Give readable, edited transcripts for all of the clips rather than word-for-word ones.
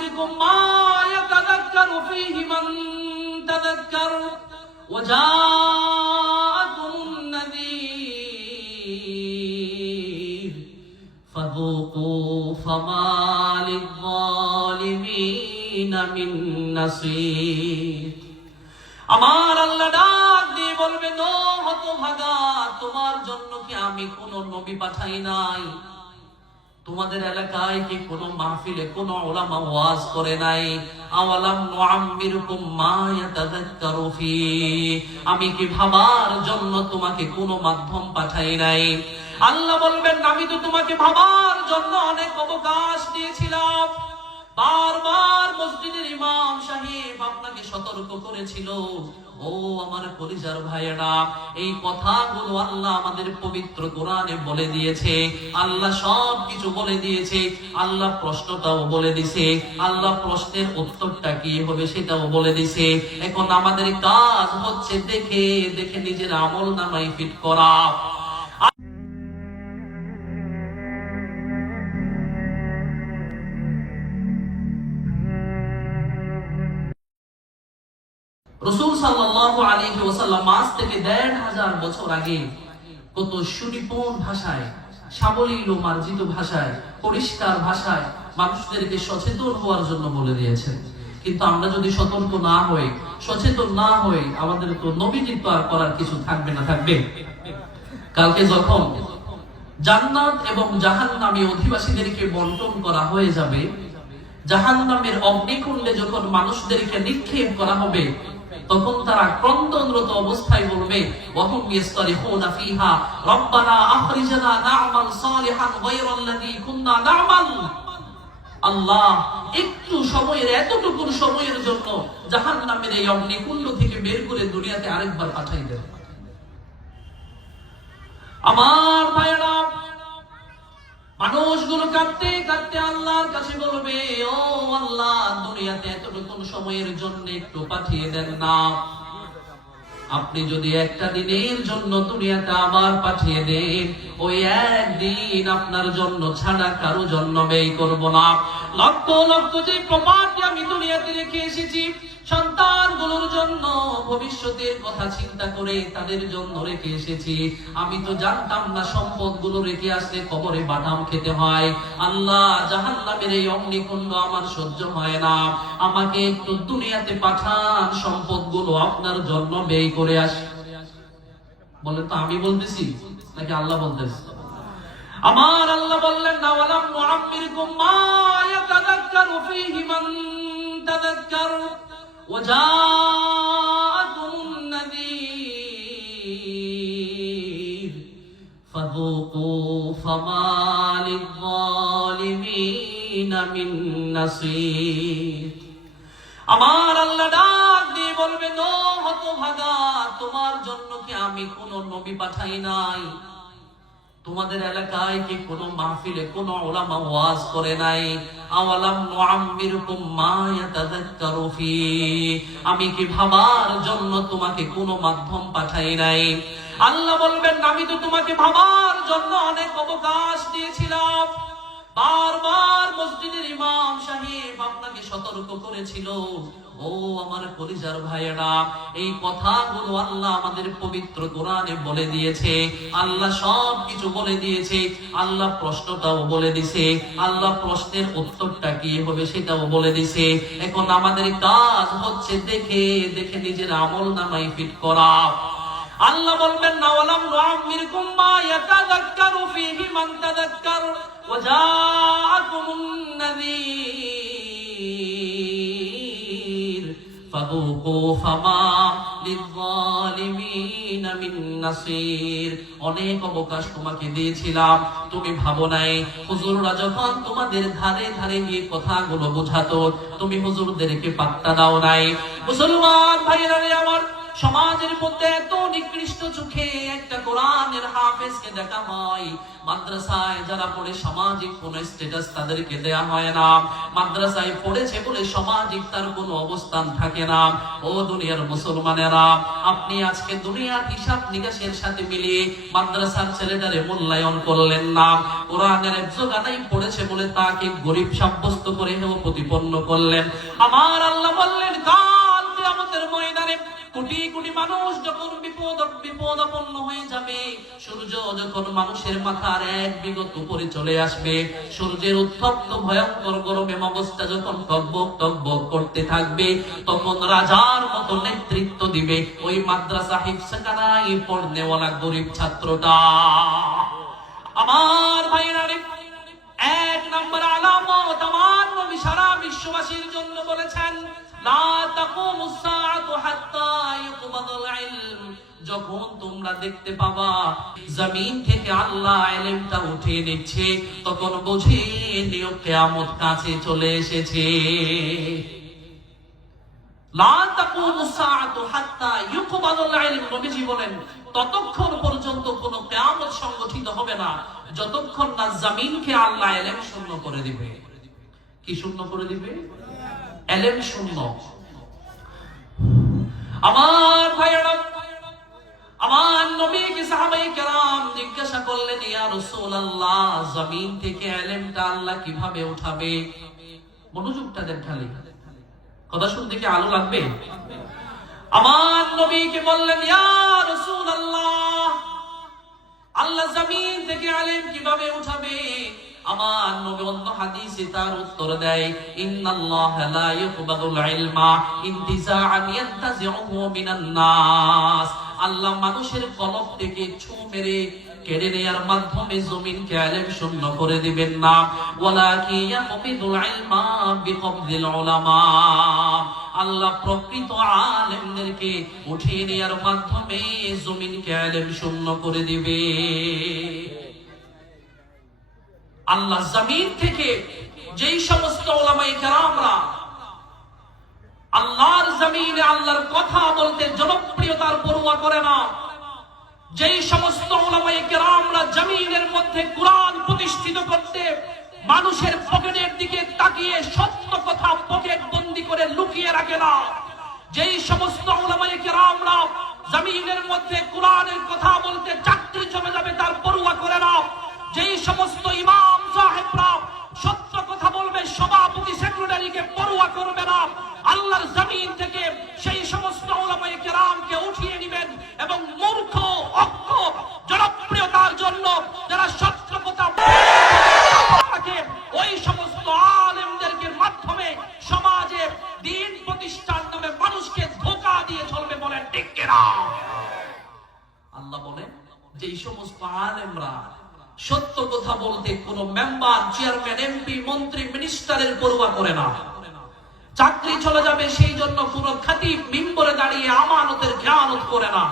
নুআম্মিরকুম মা ইয়াতাযাক্কারু ফীহি মান তাযাক্কার ওয়া জাআকুমুন নাযীর ফাযূকু ফামা লিয-যালিমিনা মিন নাসীর। আমার আল্লাহ ডাক দিয়ে বলবে, ও হতভাগা, তোমার জন্য কি আমি কোন নবী পাঠাই নাই? তোমাদের এলাকায় কি কোন মাহফিলে কোন উলামা ওয়াজ করে নাই? আওয়ালাম নুআম্মিরকুম মা ইয়াতাযাক্কারু ফি, আমি কি ভাবার জন্য তোমাকে কোন মাধ্যম পাঠাই নাই? আল্লাহ বলবেন, আমি তো তোমাকে ভাবার জন্য অনেক অবকাশ দিয়েছিলাম। বারবার মসজিদের ইমাম সাহেব আপনাকে সতর্ক করেছিল। ও আমার কলিজার ভাইয়েরা, এই কথাগুলো আল্লাহ আমাদের পবিত্র কোরআনে বলে দিয়েছে। আল্লাহ সব কিছু বলে দিয়েছে। আল্লাহ প্রশ্নটাও বলে দিয়েছে। আল্লাহ প্রশ্নের উত্তরটা কি হবে সেটাও বলে দিয়েছে। এখন আমাদের কাজ হচ্ছে দেখে দেখে নিজের আমল নামায় ফিট করা। রাসূল সাল্লাল্লাহু আলাইহি ওয়াসাল্লাম আজ থেকে ১৫০০ বছর আগে কত সুনিপুণ ভাষায়, সাবলীল ও মার্জিত ভাষায়, পরিষ্কার ভাষায় মানুষদেরকে সচেতন হওয়ার জন্য বলে দিয়েছেন। কিন্তু আমরা যদি সতর্ক না হই, সচেতন না হই, আমাদের তো নবীজিত্ব আর করার কিছু থাকবে না। থাকবে কালকে যখন জান্নাত এবং জাহান্নামী অধিবাসীদেরকে বন্টন করা হয়ে যাবে, জাহান্নামের অগ্নিকুণ্ডে যখন মানুষদেরকে নিক্ষেপ করা হবে, তখন তারা ক্রন্দনরত অবস্থায় বলবে, ওয়াহুম ইয়াসতারিখুনা ফিহা রব্বানা আখরিজনা না'মাল সালিহান গায়রাল্লাযী কুননা না'মাল। আল্লাহ, একটু সময়ের, এতটুকু সময়ের জন্য জাহান্নামের এই অগ্নিকুণ্ড থেকে বের করে দুনিয়াতে আরেকবার পাঠাই দেন। আমার ভাইয়েরা, মানুষগুলো কাঁদতে কাঁদতে আল্লাহর কাছে বলবে, ও আল্লাহ, দুনিয়াতে এতটুকু সময়ের জন্য একটু পাঠিয়ে দেন না। আপনি যদি একটা দিনের জন্য দুনিয়াতে আবার পাঠিয়ে দেন, ওই একদিন আপনার জন্য ছাড়া কারো জন্য ব্যয় করব না। লক্ষ লক্ষ যে প্রপার্টি আমি দুনিয়াতে রেখে এসেছি, সন্তানগুলোর জন্য ভবিষ্যতের কথা চিন্তা করে তাদের জন্য রেখে এসেছি। আমি তো জানতাম না সম্পদগুলো রেখে আসলে কবরে বাদাম খেতে হয়। আল্লাহ, জাহান্নামের এই অগ্নিকুণ্ড আমার সহ্য হয় না, আমাকে একটু দুনিয়াতে পাঠান, সম্পদগুলো আপনার জন্য ব্যয় করে আসি। বলে তো আমি বলতেছি নাকি আল্লাহ বলতেছে? আমার আল্লাহ বললেন, না ওয়ালাম নুআম্মিরকুম মা ইয়াতাযাক্কারু ফীহি মান তাযাক্কার ওয়া জাআকুমুন নাযীর ফাযূকু ফামা লিয-যালিমিনা মিন নাসীর। আমার আল্লাহ ডাক দিয়ে বলবেন, ও হতভাগা, তোমার জন্য কি আমি কোন নবী পাঠাই নাই? তোমাদের এলাকায় কি কোন মাহফিলে কোন উলামা ওয়াজ করে নাই? আওয়ালাম নুআম্মিরকুম মা ইয়াতাযাক্কারু ফি, আমি কি ভাবার জন্য তোমাকে কোন মাধ্যম পাঠাই নাই? আল্লাহ বলবেন, আমি তো তোমাকে ভাবার জন্য অনেক অবকাশ দিয়েছিলাম। বারবার মসজিদের ইমাম সাহেব আপনাকে সতর্ক করেছিল। ও আমার কলিজার ভাইয়েরা, এই কথাগুলো আল্লাহ আমাদের পবিত্র কোরআনে বলে দিয়েছে। আল্লাহ সব কিছু বলে দিয়েছে। আল্লাহ প্রশ্নটাও বলে দিয়েছে। আল্লাহ প্রশ্নের উত্তরটা কি হবে সেটাও বলে দিয়েছে। এখন আমাদের কাজ হচ্ছে দেখে দেখে নিজের আমল নামায় ফিট করা। আল্লাহ বলবেন, না ওয়ালাম নুআম্মিরকুম মা ইয়াতাযাক্কারু ফীহি মান তাযাক্কার ওয়া জাআকুমুন নাযীর ফাযূকু ফামা লিয-যালিমিনা মিন নাসীর। অনেক অবকাশ তোমাকে দিয়েছিলাম, তুমি ভাবো নাই। হুজুররা যখন তোমাদের ধারে ধারে গিয়ে কথাগুলো বোঝাতো, তুমি হুজুরদেরকে পাত্তা দাও নাই। মুসলমান ভাইয়েরা আমার, সমাজের মধ্যে এত নিকৃষ্ট চোখে একটা কোরআনের হাফেজকে দেখা হয়, মাদ্রাসায় যারা পড়ে সামাজিক কোন স্ট্যাটাস তাদেরকে দেয়া হয় না, মাদ্রাসায় পড়েছে বলে সামাজিক তার কোনো অবস্থান থাকে না। ও দুনিয়ার মুসলমানেরা, আপনি আজকে দুনিয়ার হিসাব নিকাশের সাথে মিলিয়ে মাদ্রাসার ছেলেটারে মূল্যায়ন করলেন না, কোরআনের এক জায়গায় পড়েছে বলে তাকে গরিব সাব্যস্ত করে প্রতিপন্ন করলেন। আমার আল্লাহ বললেন, কাল কিয়ামতের ময়দানে কোটি কোটি মানুষ যখন বিপদাপন্ন হয়ে যাবে, সূর্য যখন মানুষের মাথার এক বিগত উপরে চলে আসবে, সূর্যের উত্তপ্ত ভয়ঙ্কর গরমে অবস্থা যখন টকবক টকবক করতে থাকবে, তখন রাজার মতো নেতৃত্ব দিবে ওই মাদ্রাসা হিফজখানায় পড়নেওয়ালা গরিব ছাত্রটা। আমার ভাইরা, এক নম্বর আলামত আমার নবী সারা বিশ্ববাসীর জন্য বলেছেন, লা তাকুমুস সাআতু হাত্তা ইউকবাদাল ইলম। যখন তোমরা দেখতে পাবা জমিন থেকে আল্লাহ ইলমটা উঠিয়ে নিচ্ছে, তখন বুঝে নিও কিয়ামত কাছে চলে এসেছে। লা তাকুমুস সাআতু হাত্তা ইউকবাদাল ইলম, নবীজি বলেন ততক্ষণ পর্যন্ত কোন কিয়ামত সংগঠিত হবে না যতক্ষণ না জমিনকে আল্লাহ ইলম শূন্য করে দিবে। কি শূন্য করে দিবে? ইলম শূন্য। আমার ভাইরা, আমার নবীকে সাহাবায়ে কেরাম জিজ্ঞাসা করলেন, ইয়া রাসূলুল্লাহ, জমিন থেকে ইলমটা আল্লাহ কিভাবে উঠাবে? মনোযোগটা দেন, খালি কথা শুনতে কি আলো লাগবে? আমার নবীকে বললেন, ইয়া রাসূলুল্লাহ, আল্লাহ জমিন থেকে ইলম কিভাবে উঠাবে? আমার নবী অন্য হাদিসে তার উত্তর দেয়, ইন্নাল্লাহা লা ইয়াকবাদুল ইলমা ইনতিজাআন ইয়ানতাজিউহু মিনান নাস। আল্লাহ মানুষের কলব থেকে ছু মেরে কেড়ে নেয়ার মাধ্যমে জমিনকে ইলম শূন্য করে দিবেন না, ওয়ালাকিন ইয়াকবিদুল ইলমা বিকবদিল উলামা। আল্লাহ প্রকৃত আলেমদেরকে উঠিয়ে নেয়ার মাধ্যমে জমিনকে ইলম শূন্য করে দিবে। আল্লাহ জমিন থেকে যেই সমস্ত উলামায়ে কেরামরা আল্লাহর জমিনে আল্লাহর কথা বলতে জনপ্রিয়তার পরোয়া করে না, যেই সমস্ত উলামায়ে কেরামরা জমিনের মধ্যে কোরআন প্রতিষ্ঠিত করতে মানুষের পকেটের দিকে তাকিয়ে সত্য কথা পকেট বন্দি করে লুকিয়ে রাখে না, যেই সমস্ত উলামায়ে কেরামরা জমিনের মধ্যে কোরআনের কথা বলতে চাকরি চলে যাবে তার পরোয়া করে না, যেই সমস্ত ইমাম সাহেবরা সত্য কথা বলবে সভাপতি সেক্রেটারিকে পরোয়া করবে না, আল্লাহর জমিন থেকে সেই সমস্ত উলামায়ে কেরামকে উঠিয়ে নেবেন এবং মূর্খ অজ্ঞ জনপ্রিয়তার জন্য যারা সত্য কথা থাকে ওই সমস্ত আলেমদেরকে মাধ্যমে সমাজে দ্বীন প্রতিষ্ঠার নামে মানুষকে ধোঁকা দিয়ে চলবে। বলেন ঠিক কিনা? আল্লাহ বলেন, যেই সমস্ত আলেমরা সত্য কথা বলতে কোন মেম্বার, চেয়ারম্যান, এমপি, মন্ত্রী, মিনিস্টারের পরোয়া করে না, চাকরি চলে যাবে সেই জন্য কোন খতিব মিম্বরে দাঁড়িয়ে আমানতের খেয়ানত করে না,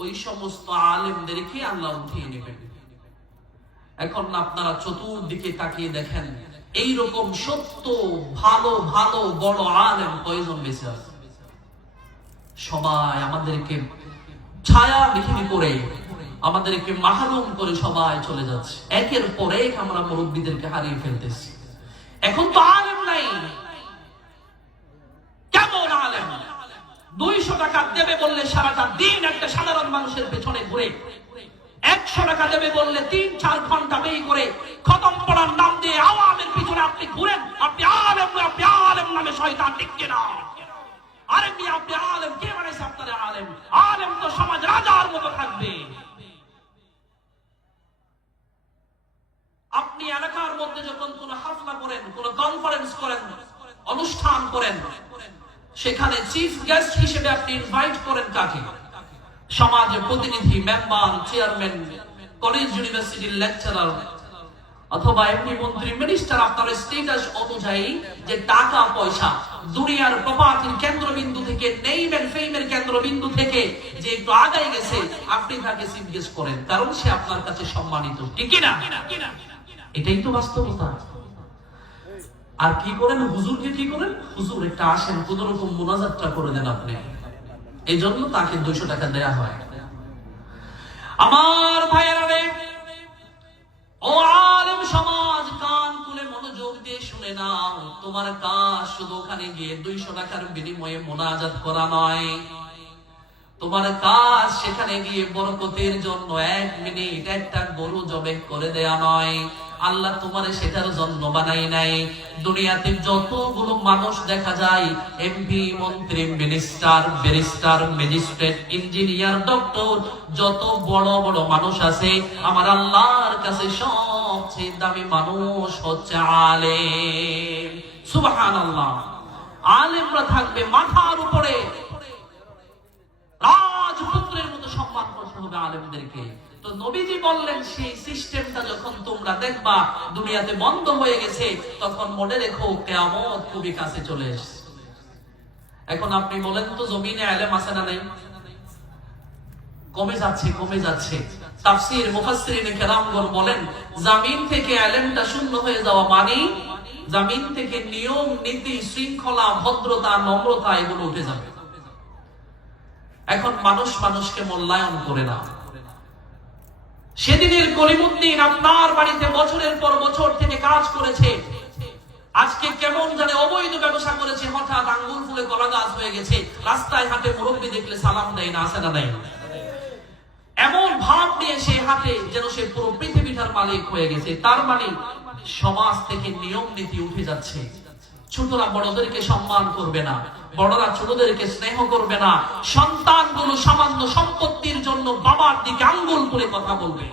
ওই সমস্ত আলেমদেরকে আল্লাহ উঠিয়ে নেবেন। এখন আপনারা চতুর্দিকে তাকিয়ে দেখেন, এইরকম সত্য ভালো ভালো বড় আলেম কয়জন বেঁচে আছে? সবাই আমাদেরকে ছায়া বিহীন করে, আমাদেরকে মাহরুম করে সবাই চলে যাচ্ছে। একের পর এক আমরা মুরব্বীদেরকে হারিয়ে ফেলতেছি। এখন তো আলেম নাই। কেমন আলেম? 200 টাকা দেবে বললে সারাটা দিন একটা সাধারণ মানুষের পেছনে ঘুরে, 100 টাকা দেবে বললে 3-4 ঘন্টা ব্যয় করে খতম পড়ার নাম দিয়ে আওয়ামের পিছনে আপনি ঘুরেন। আপনি আলেম নয়, আপনি আলেম নামে শয়তান, ঠিক কিনা? আরে মিয়া, আপনি আলেম কে বানাইছে আপনারে আলেম? আলেম তো সমাজ রাজার মতো থাকবে। আপনি এলাকার মধ্যে যখন কোন হাফলা করেন, কোন কনফারেন্স করেন, অনুষ্ঠান করেন, সেখানে চিফ গেস্ট হিসেবে আপনি ইনভাইট করেন কাকে? সমাজের প্রতিনিধি, মেম্বার, চেয়ারম্যান, কলেজ ইউনিভার্সিটির লেকচারার অথবা এমপি, মন্ত্রী, মিনিস্টার। আপনার স্ট্যাটাস অনুযায়ী যে টাকা পয়সা দুনিয়ার প্রপার্টির কেন্দ্রবিন্দু থেকে, নেইম এন্ড ফেমের কেন্দ্রবিন্দু থেকে যে একটু আগাই গেছে, আপনি তাকে চিফ গেস্ট করেন, কারণ সে আপনার কাছে সম্মানিত, ঠিক কিনা? এটাই তো বাস্তবতা। আর কি করেন? হুজুরকে কি করেন? হুজুর একটা আসেন, কোন রকম মুনাজাতটা করে দেন আপনি। এই জন্য তাকে 200 টাকা দেয়া হয়। আমার ভাইয়েরা রে, ও আলেম সমাজ, কান তুলে মনোযোগ দিয়ে শুনে নাও, তোমার কাজ শুধু ওখানে গিয়ে 200 টাকার বিনিময়ে মোনাজাত করা নয়। তোমার কাজ সেখানে গিয়ে বরকতের জন্য 1 মিনিট একটা গরু জবে করে দেয়া নয়। আল্লাহ তোমারে সেটার জন্য বানাই নাই। দুনিয়াতে যতগুলো মানুষ দেখা যায়, এমপি, মন্ত্রী, minister, barrister, magistrate, engineer, doctor, যত বড় বড় মানুষ আছে, আমার আল্লাহর কাছে সবচেয়ে দামি মানুষ হচ্ছে আলেম। সুবহানাল্লাহ। আলেমরা থাকবে মাথার উপরে, রাজপুত্রের মতো সম্মান করতে হবে আলেমদেরকে। তো নবীজি বললেন, সেই সিস্টেমটা যখন তোমরা দেখবা দুনিয়াতে বন্ধ হয়ে গেছে, তখন মনে রেখো কিয়ামত খুবই কাছে চলে এসেছে। এখন আপনি বলেন তো, জমিনে আলেম আছে না নাই? কমে যাচ্ছে, কমে যাচ্ছে। তাফসীর মুফাসসিরিন কেরামগণ বলেন, জমিন থেকে আলেমটা শূন্য হয়ে যাওয়া মানে জমিন থেকে নিয়ম, নীতি, শৃঙ্খলা, ভদ্রতা, নম্রতা এগুলো উঠে যাবে। এখন মানুষ মানুষকে মূল্যায়ন করে না। সেদিনের কলিমুদ্দিন আপনার বাড়িতে বছরের পর বছর থেকে কাজ করেছে, আজকে কেমন জানে অবৈধ ব্যবসা করেছে, হঠাৎ আঙ্গুল ফুলে কলা গাছ হয়ে গেছে, রাস্তায় হাঁটে মুরব্বি দেখলে সালাম দেয় না, আছে না নাই? এমন ভাব নিয়ে সে হাঁটে যেন সে পুরো পৃথিবীটার মালিক হয়ে গেছে। তার মানে সমাজ থেকে নিয়ম নীতি উঠে যাচ্ছে। ছোটরা বড়দেরকে সম্মান করবে না, বড়রা ছোটদেরকে স্নেহ করবে না। সন্তানগুলো সামান্য সম্পত্তির জন্য বাবার দিকে আঙ্গুল করে কথা বলবে।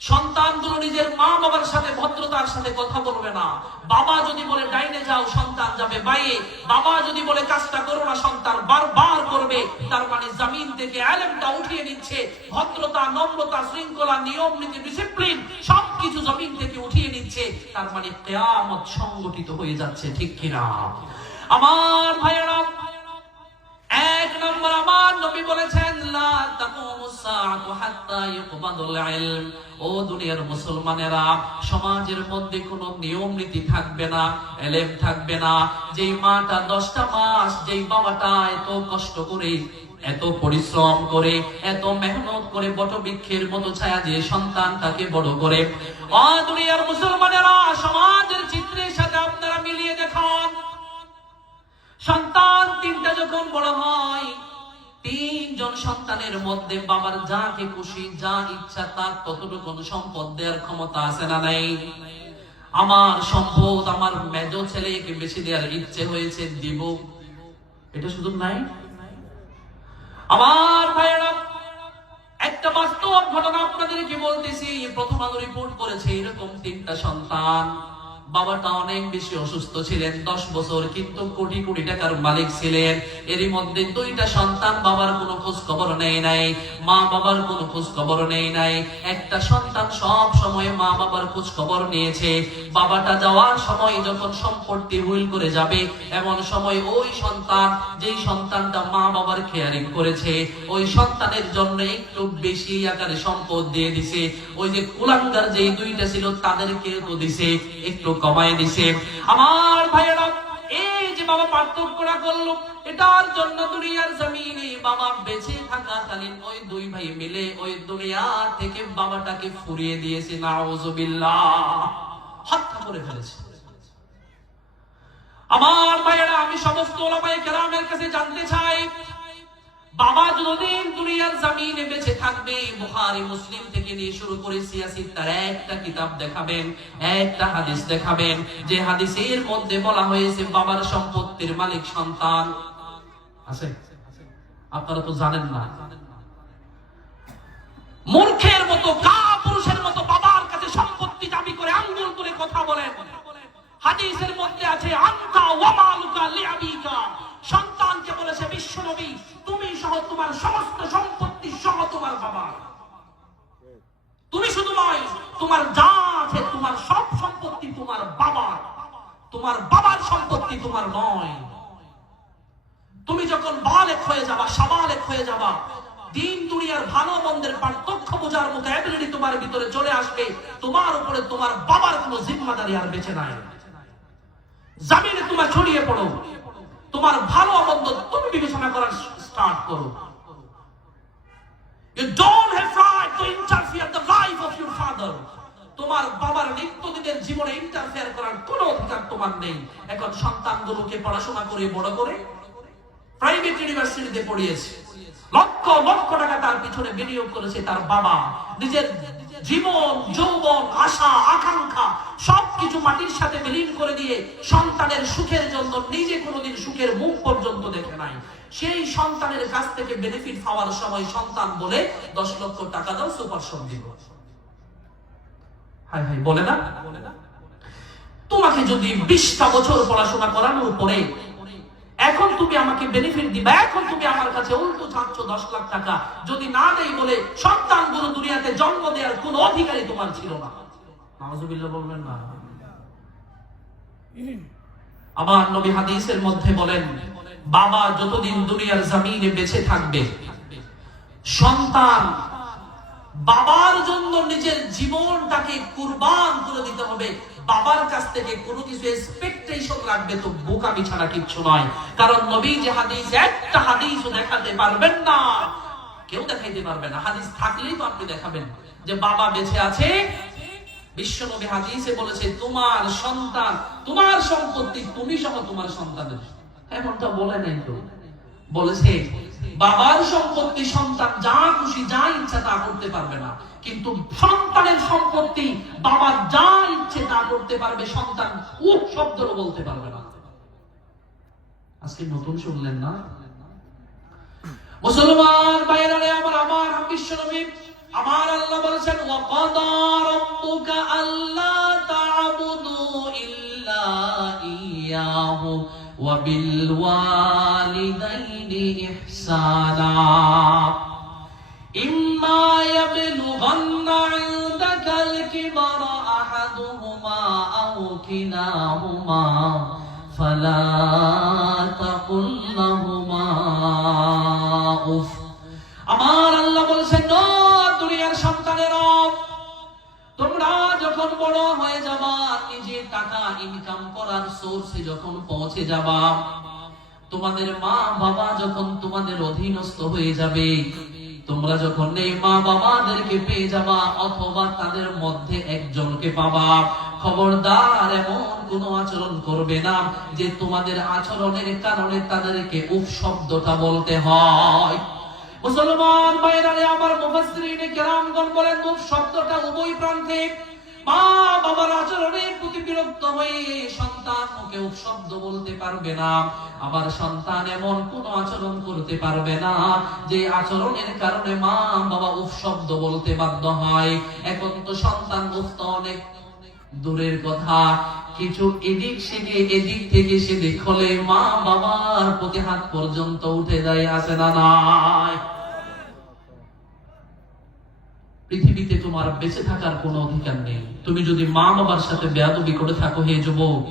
সন্তানগুলো নিজের মা বাবার সাথে ভদ্রতার সাথে কথা বলবে না। বাবা যদি বলে ডাইনে যাও, সন্তান যাবে বাইরে। বাবা যদি বলে কাজটা করো না, সন্তান বারবার করবে। তার মানে জমিন থেকে আলেমটা উঠিয়ে নিচ্ছে। ভদ্রতা, নম্রতা, শৃঙ্খলা, নিয়ম নীতি, ডিসিপ্লিন সবকিছু জমিন থেকে উঠিয়ে নিচ্ছে। তার মানে কিয়ামত সংগঠিত হয়ে যাচ্ছে, ঠিক কিনা? আমার ভাইয়েরা, 1 নম্বর আমার নবী বলেছেন, লা তাকুমুস সাআতু হাত্তা ইউকবাদুল ইলম। ও দুনিয়ার মুসলমানেরা, সমাজের মধ্যে কোনো নিয়ম নীতি থাকবে না, ইলম থাকবে না। যেই মাটা 10টা মাস, যেই বাবাটা এত কষ্ট করে, এত পরিশ্রম করে, এত মেহনত করে বটবৃক্ষের মতো ছায়া দিয়ে সন্তানটাকে বড় করে, ও দুনিয়ার মুসলমানেরা, সমাজের চিত্রের সাথে আপনারা মিলিয়ে দেখান। সন্তান 3টা যখন বড় হয়, 3 জন সন্তানের মধ্যে বাবার যাকে খুশি, যা ইচ্ছা তার ততটুকু সম্পদ দেওয়ার ক্ষমতা আছে না নাই? আমার সম্পদ আমার মেজ ছেলেকে বেশি দেওয়ার ইচ্ছে হয়েছে, দিব, এটা সুযোগ নাই? আমার ভাইয়েরা, একটা বাস্তব ঘটনা আপনাদেরকে বলতেছি। প্রথম আলো রিপোর্ট করেছে, এরকম 3টা সন্তান। বাবাটা অনেক বেশি অসুস্থ ছিলেন, 10 বছর, কিন্তু কোটি কোটি টাকার মালিক ছিলেন। এরই মধ্যে 2টা সন্তান বাবার কোনো খোঁজ খবর নেই নাই, মা বাবার কোনো খোঁজ খবর নেই নাই। একটা সন্তান সব সময় মা বাবার খোঁজ খবর নিয়েছে। বাবাটা যাওয়ার সময় যখন সম্পত্তি হুইল করে যাবে, এমন সময় ওই সন্তান, যেই সন্তানটা মা বাবার কেয়ারিং করেছে, ওই সন্তানের জন্য একটু বেশি আকারে সম্পদ দিয়ে দিছে। ওই যে কুলাঙ্গার যেই 2টা ছিল, তাদেরকে তো দিছে, একটু কমায় দিছে। আমার ভাইয়েরা, এই যে বাবা পার্থক্যটা করলো, এটার জন্য দুনিয়ার জমিনে বাবা বেঁচে থাকাকালীন ওই 2 ভাই মিলে ওই দুনিয়া থেকে বাবাটাকে ফুরিয়ে দিয়েছে, নাউযুবিল্লাহ, হত্যা করে ফেলেছে। আমার ভাইয়েরা, আমি সমস্ত উলামায়ে কেরামের কাছে জানতে চাই, বাবা যতদিন দুনিয়ার জমিনে বেঁচে থাকবে, বুখারী মুসলিম থেকে নিয়ে শুরু করে সিয়াসির তার একটা কিতাব দেখাবেন, একটা হাদিস দেখাবেন, যে হাদিসের মধ্যে বলা হয়েছে বাবার সম্পত্তির মালিক সন্তান আছে। আপনারা তো জানেন না। মূর্খের মতো, কাপুরুষের মতো বাবার কাছে সম্পত্তি দাবি করে আঙ্গুল করে কথা বলেন। হাদিসের মধ্যে আছে, আনতা ওয়া মালুকা লিআবিকা। সন্তানকে বলেছে বিশ্বনবী, তুমি সহ তোমার সমস্ত সম্পত্তি সহ তোমার বাবা। তুমি শুধু নয়, তোমার যা আছে, তোমার সব সম্পত্তি তোমার বাবার। তোমার বাবার সম্পত্তি তোমার নয়। তুমি যখন বালেক হয়ে যাবা, সাবালেক হয়ে যাবা, দিন দুনিয়ার ভালো মন্দের পার্থক্য বোঝার মতো অ্যাবিলিটি তোমার ভিতরে চলে আসবে, তোমার উপরে তোমার বাবার কোনো জিম্মাদারি আর বেঁচে নাই। জমিনে তোমার ছড়িয়ে পড়ো, তোমার ভালো মন্দ তুমি বিবেচনা করার স্টার্ট করো। You don't have right to interfere the life of your father. তোমার বাবার নিত্যদিনের জীবনে ইন্টারফেয়ার করার কোনো অধিকার তোমার নেই। এখন সন্তানগুলোকে পড়াশোনা করে বড় করে প্রাইভেট ইউনিভার্সিটিতে পড়িয়েছে, লক্ষ লক্ষ টাকা তার পিছনে বিনিয়োগ করেছে তার বাবা। নিজের জীবন, যৌবন, আশা, আকাঙ্ক্ষা সবকিছু মাটির সাথে বিলীন করে দিয়ে সন্তানের সুখের জন্য নিজে কোনোদিন সুখের মুখ পর্যন্ত দেখে নাই। সেই সন্তানের কাছ থেকে বেনিফিট পাওয়ার সময় সন্তান বলে 10 লক্ষ টাকা দাও, সুপার শপ দিব। হাই হাই বলে না? তোমাকে যদি 20টা বছর পড়াশোনা করানোর পরে এখন তুমি আমাকে বেনিফিট দিবা, এখন তুমি আমার কাছে উল্টো চাচ্ছ 10 লাখ টাকা, যদি না দেই বলে সন্তানগুলো দুনিয়াতে জন্ম দেওয়ার কোন অধিকারই তোমার ছিল না। নাউজুবিল্লাহ বলবেন না? আমার নবী হাদিসের মধ্যে বলেন, বাবা যতদিন দুনিয়ার জমিনে বেঁচে থাকবে, সন্তান বাবার জন্য নিজের জীবনটাকে কুরবান করে দিতে হবে। বাবার কাছ থেকে কোনো কিছু এক্সপেকটেশন রাখবে তো বোকামি ছাড়া কিচ্ছু নয়। কারণ নবী যে হাদিস, একটা হাদিসও দেখাতে পারবেন না, কেউ দেখাইতে পারবে না। হাদিস থাকলেই তো আপনি দেখাবেন যে বাবা বেঁচে আছে। বিশ্ব নবী হাদিসে বলেছে, তোমার সন্তান তোমার সম্পত্তি, তুমি সহ তোমার সন্তানের। এমনটা বলে নাই তো, বলেছে বাবার সম্পত্তি সন্তান যা খুশি যা ইচ্ছা তা করতে পারবে না, কিন্তু সন্তানের সম্পত্তি বাবার যা ইচ্ছে তা করতে পারবে, সন্তান উফ শব্দও বলতে পারবে না। আজকে নতুন শুনলেন না? মুসলমান ভাইরা রে আমার, আমার বিশ্ব নবী আমার আল্লাহ বলেছেন, ওয়া কাদা রাব্বুকা আল্লা তা'বুদু ইল্লা ইয়াহু ওয়া বিল ওয়ালিদাইনি ইহসানা ইম্মা ইয়াবলুগান্না ইনদাকাল কিবারা আহাদুহুমা আও কিলাহুমা ফালা তাকুল লাহুমা উফ। আমার আল্লাহ বলেছেন, দুনিয়ার সন্তানেরা, তোমরা যখন বড় হয়ে যাবা, নিজে টাকা ইনকাম করার সোর্সে যখন পৌঁছে যাবা, তোমাদের মা বাবা যখন তোমাদের অধীনস্থ হয়ে যাবে, তোমরা যখন এই মা বাবাদেরকে পেয়ে যাবা অথবা তাদের মধ্যে একজনকে পাবা, খবরদার এমন কোন আচরণ করবে না যে তোমাদের আচরণের কারণে তাদেরকে উফ শব্দটা বলতে হয়। মুসলমান ভাইরা আমার, মুফাসসিরিনে কেরামগণ বলেন, উফ শব্দটা উভয় প্রান্তে। মা বাবার আচরণের প্রতি বিরক্ত হয়ে সন্তান মুখে উফ শব্দ বলতে পারবে না, আবার সন্তান এমন কোন আচরণ করতে পারবে না যে আচরণের কারণে মা বাবা উফ শব্দ বলতে বাধ্য হয়। এখন তো সন্তান উফ তো অনেক দূরের কথা, কিছু এদিক থেকে সে দেখলে মা বাবার প্রতি হাত পর্যন্ত উঠে যায়, আছে না নাই? পৃথিবীতে তোমার বেঁচে থাকার কোনো অধিকার নেই তুমি যদি মা বাবার সাথে বেয়াদবি করে থাকো। হে যুবক,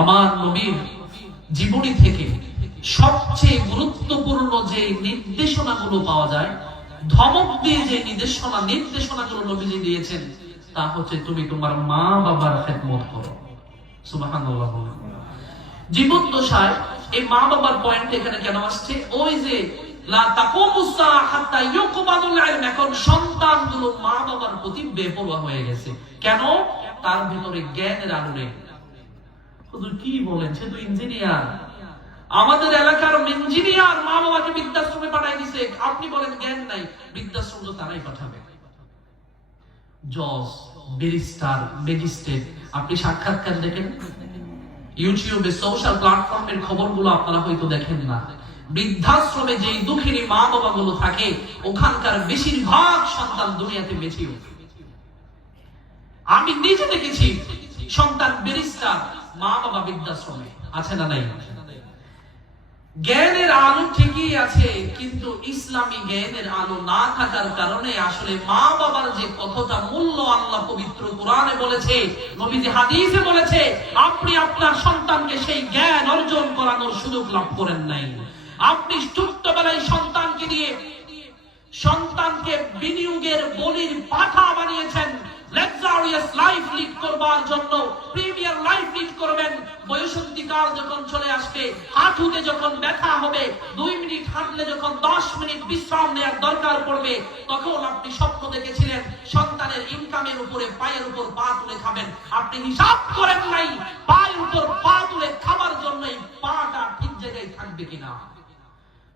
আমার নবীর জীবনী থেকে সবচেয়ে গুরুত্বপূর্ণ যে নির্দেশনাগুলো পাওয়া যায়, ধমক দিয়ে যে নির্দেশনাগুলো নবীজি দিয়েছেন, তা হচ্ছে তুমি তোমার মা বাবার খেদমত করো। সুবহানাল্লাহ। জীবন দশায় এই মা বাবার পয়েন্ট এখানে কেন আসছে? ওই যে লা তাকুমুস সাআ হাত্তা ইউকবাদুল ইলম, এখন সন্তানগুলো মা বাবার প্রতি বেপরোয়া হয়ে গেছে। কেন? তার ভিতরে জ্ঞানের আলো নেই। হুজুর কি বলেন, সে তো ইঞ্জিনিয়ার, আমাদের এলাকার ইঞ্জিনিয়ার মা বাবাকে বৃদ্ধাশ্রমে পাঠাই দিছে, আপনি বলেন জ্ঞান নাই? বৃদ্ধাশ্রম তো তারাই পাঠাবে। জজ, ব্যারিস্টার, ম্যাজিস্ট্রেট, আপনি সাক্ষাৎকার দেখেন ইউটিউবে, সোশ্যাল প্ল্যাটফর্মের খবরগুলো আপনারা হয়তো দেখেন না। বৃদ্ধাশ্রমে যে দুঃখিনী মা বাবা গুলো থাকে, ওখানকার বেশিরভাগ সন্তান দুনিয়াতে বেঁচে ওঠে। আমি নিজে দেখেছি সন্তান ব্যারিস্টার, মা বাবা বৃদ্ধাশ্রমে, আছে না নাই? জ্ঞানের আলো ঠিকই আছে, কিন্তু ইসলামী জ্ঞানের আলো না থাকার কারণে আসলে মা বাবার যে কতটা মূল্য আল্লাহ পবিত্র কোরআনে বলেছে, নবীজি হাদিসে বলেছে, আপনি আপনার সন্তানকে সেই জ্ঞান অর্জন করানোর সুযোগ লাভ করেন নাই। আপনি ছোট্টবেলায় সন্তানকে দিয়ে সন্তানকে বিনিয়োগের বলির পাঠা বানিয়েছেন, লাক্সারিয়াস লাইফ লিড করবার জন্য, প্রিমিয়ার লাইফ লিড করবেন, বয়সন্ধিকালে শিকার যখন চলে আসবে, হাঁটুতে যখন ব্যথা হবে, 2 মিনিট হাঁটলে যখন 10 মিনিট বিশ্রাম নেওয়ার দরকার পড়বে, তখন আপনি স্বপ্ন দেখেছিলেন সন্তানের ইনকামের উপরে পায়ের উপর পা তুলে খাবেন। আপনি হিসাব করেন নাই পায়ের উপর পা তুলে খাবার জন্য এই পাটা ঠিক জায়গায় থাকবে কিনা।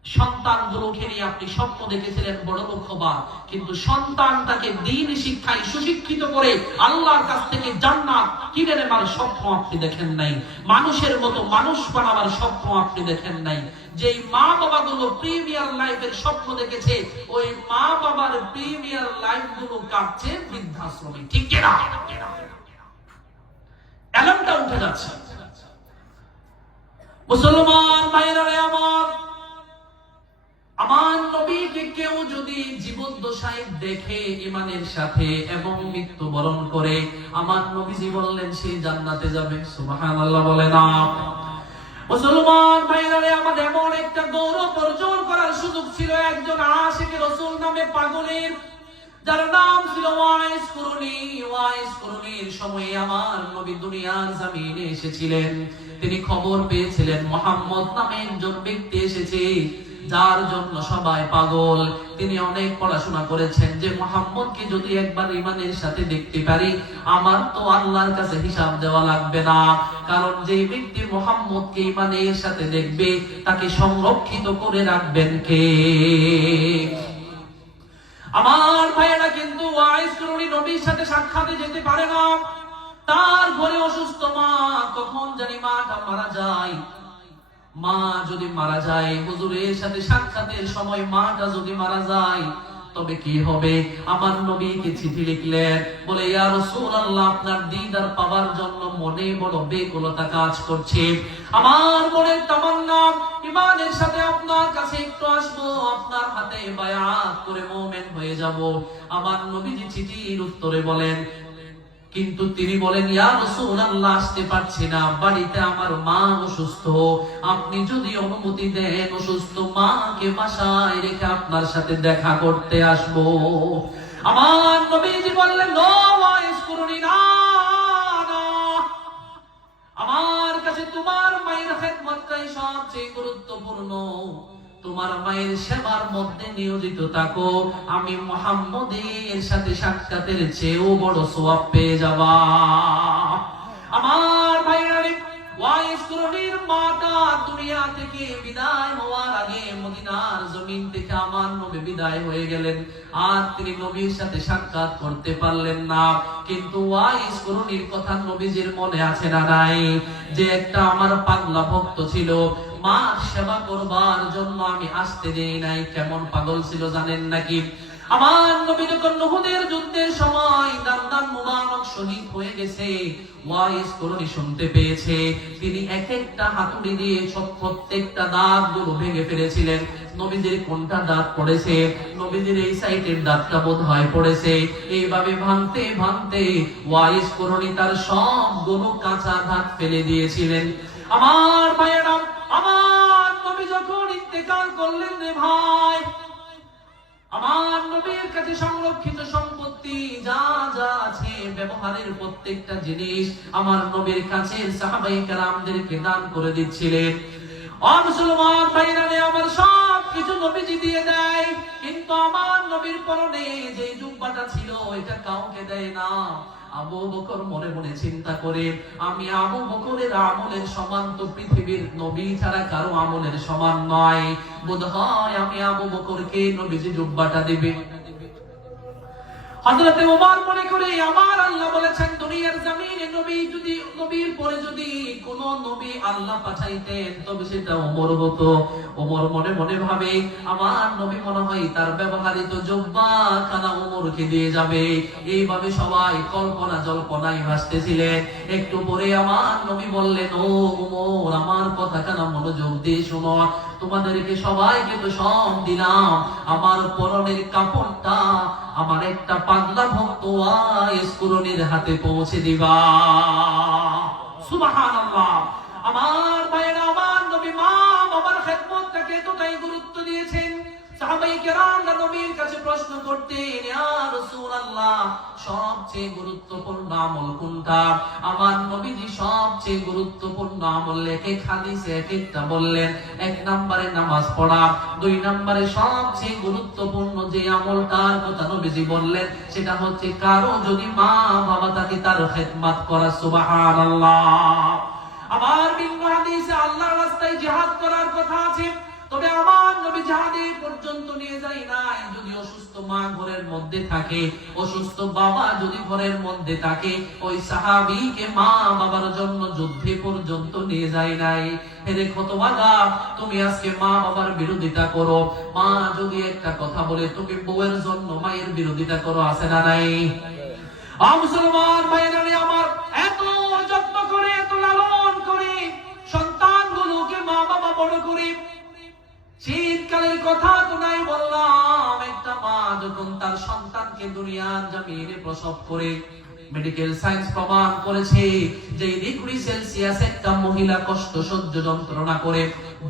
সন্তানগুলোকে নিয়ে আপনি স্বপ্ন দেখেছিলেন বড় লোক হবার, কিন্তু সন্তানটাকে দ্বীন শিক্ষায় সুশিক্ষিত করে আল্লাহর কাছ থেকে জান্নাত কিনে নেবার স্বপ্ন আপনি দেখেন নাই। মানুষের মতো মানুষ বানাবার স্বপ্ন আপনি দেখেন নাই। যেই মা বাবাগুলো প্রিমিয়ার লাইফের স্বপ্ন দেখেছে, ওই মা বাবার প্রিমিয়ার লাইফ গুলো কাটছে বৃদ্ধাশ্রমে। ঠিক কিনা? অ্যালার্মটা উঠে যাচ্ছে। মুসলমান ভাইরা আমার নবীকে কেউ যদি জীবদ্দশায় দেখে ইমানের সাথে এবং মৃত্যুবরণ করে, আমার নবীজি বললেন সে জান্নাতে যাবে। সুবহানাল্লাহ বলে না। মুসলমান ভাইরা আমার এমন একটা গৌরব অর্জন করার সুযোগ ছিল একজন আশিকে রাসূল নামে পাগলের, যার নাম ছিল ওয়াইস কুরুনি। ওয়াইস কুরুনির সময়ে আমার নবী দুনিয়ার জমিনে এসেছিলেন। তিনি খবর পেয়েছিলেন মুহাম্মদ নামে একজন ব্যক্তি এসেছে, যার জন্য সবাই পাগল। তিনি অনেক পড়াশোনা করেছেন যে মুহাম্মদকে যদি একবার ঈমানের সাথে দেখতে পারি, আমার তো আল্লাহর কাছে হিসাব দেওয়া লাগবে না। কারণ যে ব্যক্তি মুহাম্মদকে ঈমানের সাথে দেখবে, তাকে সংরক্ষিত করে রাখবেন কে? আমার ভাইয়েরা, কিন্তু ওয়াইস কুরুনি নবীর সাথে সাক্ষাতে যেতে পারে না। তার ঘরে অসুস্থ মা, কখন জানি মাটা মারা যায়। মা যদি মারা যায়, হুজুরের সাথে সাক্ষাতের সময় মাটা যদি মারা যায়, তবে কি হবে? আমার নবীকে চিঠি লিখলেন, বলে ইয়া রাসূলুল্লাহ, আপনার দিদার পাওয়ার জন্য মনে বড় বেকুলতা কাজ করছে। আমার মনের তামান্না ঈমানের সাথে আপনার কাছে একটু আসবো, আপনার হাতে বায়াত করে মুমিন হয়ে যাব। আমার নবীজি চিঠির উত্তরে বলেন, কিন্তু তিনি বলেন ইয়া রাসূলুল্লাহ, আসতে পারছি না, বাড়িতে আমার মা অসুস্থ। আপনি যদি অনুমতি দেন, অসুস্থ মাকে বাসায় রেখে আপনার সাথে দেখা করতে আসবো। আমার নবীজি বললেন নো ওয়াইস কুরুনি, না, আমার কাছে তোমার মায়ের খেদমতটাই সবচেয়ে গুরুত্বপূর্ণ। তোমার মায়ের সেবার মধ্যে নিয়োজিত থাকো, আমি মুহাম্মদের সাথে সাক্ষাতের চেয়েও বড় সওয়াব পেয়ে যাবা। আমার ভাইরা, ওয়াইস কুরুনির মাতা দুনিয়া থেকে বিদায় হওয়ার আগে মদিনার জমিন থেকে আমার নবী বিদায় হয়ে গেলেন, আর তিনি নবীর সাথে সাক্ষাৎ করতে পারলেন না। কিন্তু ওয়াইস কুরুনির কথা নবীজির মনে আছে না নাই, যে একটা আমার পাগলা ভক্ত ছিল, মা সেবা করবার জন্য আমি আসতে দেই নাই। কেমন পাগল ছিল জানেন নাকি? আমার নবী যখন উহুদের যুদ্ধের সময় দান মুবারক শহীদ হয়ে গেছে, ওয়াইস কুরুনি শুনতে পেয়েছে। তিনি এক একটা হাতুড়ি দিয়ে প্রত্যেকটা দাঁতগুলো ভেঙে ফেলেছিলেন। নবীজির কোনটা দাঁত পড়েছে, নবীজির এই সাইডের দাঁতটা বোধহয় পড়েছে। এইভাবে ভাঙতে ভাঙতে ওয়াইস কুরুনি তার সবগুলো কাঁচা দাঁত ফেলে দিয়েছিলেন। আমার ভাইয়েরা, আমার নবী যখন ইন্তেকাল করলেন রে ভাই, আমার নবীর কাছে সংরক্ষিত সম্পত্তি যা যা আছে, ব্যবহারের প্রত্যেকটা জিনিস আমার নবীর কাছে সাহাবায়ে কেরামদেরকে দান করে দিচ্ছিলেন। মুসলমান ভাইরা, আমার সব কিছু নবীজি দিয়ে দেয়, কিন্তু আমার নবীর পরনে যে জুব্বাটা ছিল, এটা কাউকে দেয় না। আবু বকর মনে মনে চিন্তা করে, আমি আবু বকরের আমলের সমান তো পৃথিবীর নবী ছাড়া কারো আমলের সমান নয়, বোধহয় আমি আবু বকরকে নবীজি জুব্বাটা দিবে। হযরত ওমর মনে করে, আমার আল্লাহ বলেছেন দুনিয়ার জমিনে নবীর পরে যদি কোন নবী আল্লাহ পাঠাইতেন, তবে সেটা ওমর হতো। ওমর মনে মনে ভাবে, আমার নবী মনে হয় তার ব্যবহৃত জুব্বা খানা ওমরকে দিয়ে যাবে। এইভাবে সবাই কল্পনা জল্পনায় ভাসতেছিলেন। একটু পরে আমার নবী বললেন, ও ওমর, আমার কথা কানা মনোযোগ দিয়ে শোনো, তোমাদেরকে সবাইকে তো সব দিলাম, আমার পরনের কাপড়টা আমার একটা পাগলা ভক্ত ওয়াইস কুরুনির হাতে পৌঁছে দিবা। সুবহানাল্লাহ। আমার ভাইরা, আমার নবী মা বাবার খেদমতটাকে এতটাই গুরুত্ব দিয়েছেন। সাহাবায়ে কেরামরা নবীর কাছে প্রশ্ন করতেন, ইয়া রাসূলুল্লাহ, সবচেয়ে গুরুত্বপূর্ণ আমল কোনটা? আমার নবীজি সবচেয়ে গুরুত্বপূর্ণ আমল এক হাদিসে এক একটা বললেন। এক নম্বরে নামাজ পড়া, দুই নম্বরে সবচেয়ে গুরুত্বপূর্ণ যে আমলটার কথা নবীজি বললেন সেটা হচ্ছে কারো যদি মা বাবা থাকে তার খেদমত করা। সুবহানাল্লাহ। আবার ভিন্ন হাদিসে আল্লাহর রাস্তায় জিহাদ করার কথা আছে, তবে আমার নবী জিহাদে পর্যন্ত নিয়ে যায় নাই। যদি অসুস্থ মা ঘরের মধ্যে থাকে, অসুস্থ বাবা যদি ঘরের মধ্যে থাকে, ওই সাহাবীকে মা বাবার জন্য যুদ্ধে পর্যন্ত নিয়ে যায় নাই। হেরে খতওয়াদা, তুমি আজকে মা বাবার বিরোধিতা করো, মা যদি একটা কথা বলে তুমি বউয়ের জন্য মায়ের বিরোধিতা করো, আছে না নাই? মুসলমান ভাইয়েরা আমার, এত যত্ন করে এত লালন করে সন্তানগুলোকে মা বাবা বড় করে, শীতকালের কথা তো নাই বললাম, একটা মা যখন তার সন্তানকে দুনিয়ার জমিনে প্রসব করে, মেডিকেল সায়েন্স প্রমাণ করেছে যে ডিগ্রি সেলসিয়াস একটা মহিলা কষ্ট সহ্য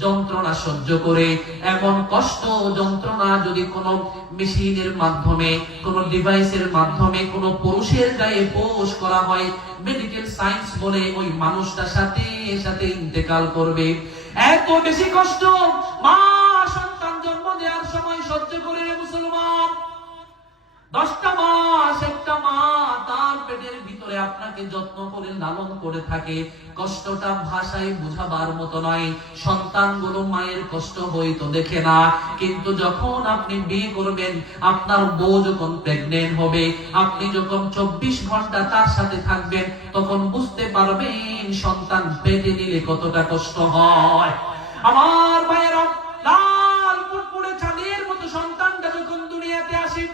যন্ত্রণা সহ্য করে, এমন কষ্ট যন্ত্রণা যদি কোনো মেশিনের মাধ্যমে, কোনো ডিভাইসের মাধ্যমে কোনো পুরুষের গায়ে পোষ করা হয়, মেডিকেল সায়েন্স বলে ওই মানুষটা সাথে সাথে ইন্তেকাল করবে। এত বেশি কষ্ট মা সন্তান জন্ম দেওয়ার সময় সহ্য করে। মুসলমান, 10টা মাস একটা মা তার পেটের ভিতরে আপনাকে যত্ন করে লালন করে থাকে, কষ্টটা ভাষায় বুঝাবার মতো নয়। সন্তানগুলো মায়ের কষ্ট হয়তো দেখে না, কিন্তু যখন আপনি বিয়ে করবেন, আপনার বউ যখন প্রেগনেন্ট হবে, আপনি যখন 24 ঘন্টা তার সাথে থাকবেন, তখন বুঝতে পারবেন সন্তান পেটে নিলে কতটা কষ্ট হয়। আমার ভাইয়েরা, লাল ফুটফুটে চাঁদের মতো সন্তানটা যখন দুনিয়াতে আসে,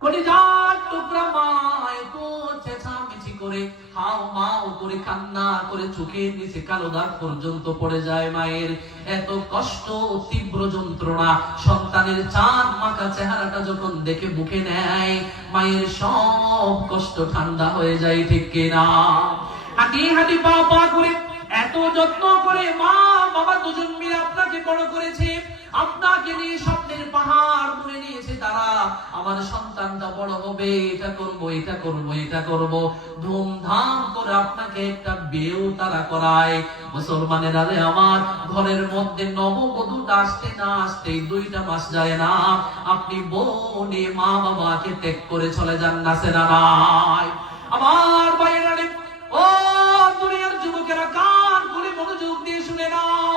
কলিজার টুকরা মায় তো চেঁচামেচি করে, হাও মাও করে কান্না করে, চোখের নিচে কালো দাগ পর্যন্ত পড়ে যায় মায়ের। এত কষ্ট, তীব্র যন্ত্রণা, সন্তানের চাঁদ মাখা চেহারাটা যখন দেখে বুকে নেয়, মায়ের সব কষ্ট ঠান্ডা হয়ে যায়, ঠিক কিনা? হাঁটি হাঁটি পা পা করে, এত যত্ন করে মা বাবা দুজন মিলে আপনাকে বড় করেছে, আপনাকে নিয়ে স্বপ্নের পাহাড় বুনে নিয়েছে তারা। আমার সন্তানটা বড় হবে, এটা করব এটা করব এটা করব, ধুমধাম করে আপনাকে একটা বিয়েও তারা করায়। মুসলমানের আরে আমার, ঘরের মধ্যে নববধূটা আসতে না আসতে 2টা মাস যায় না, আপনি বউ নিয়ে মা বাবাকে ত্যাগ করে চলে যান, নাছে না নাই? আমার ভাইয়েরা, ও দুনিয়ার যুবকেরা, কান খুলে মনোযোগ দিয়ে শুনে নাও।